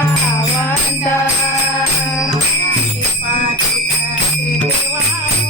Wanda, Wanda, Wanda, Wanda,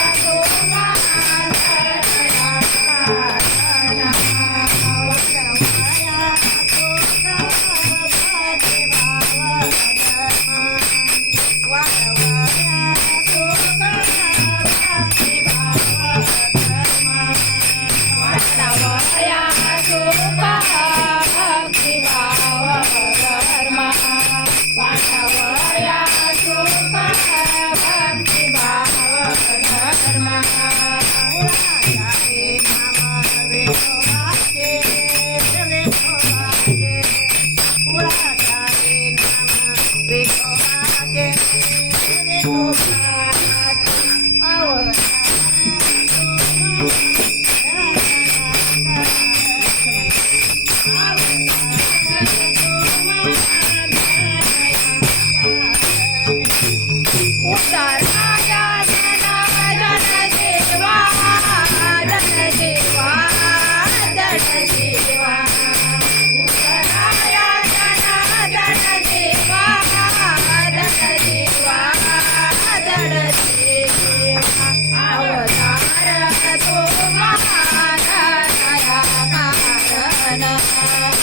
Puta!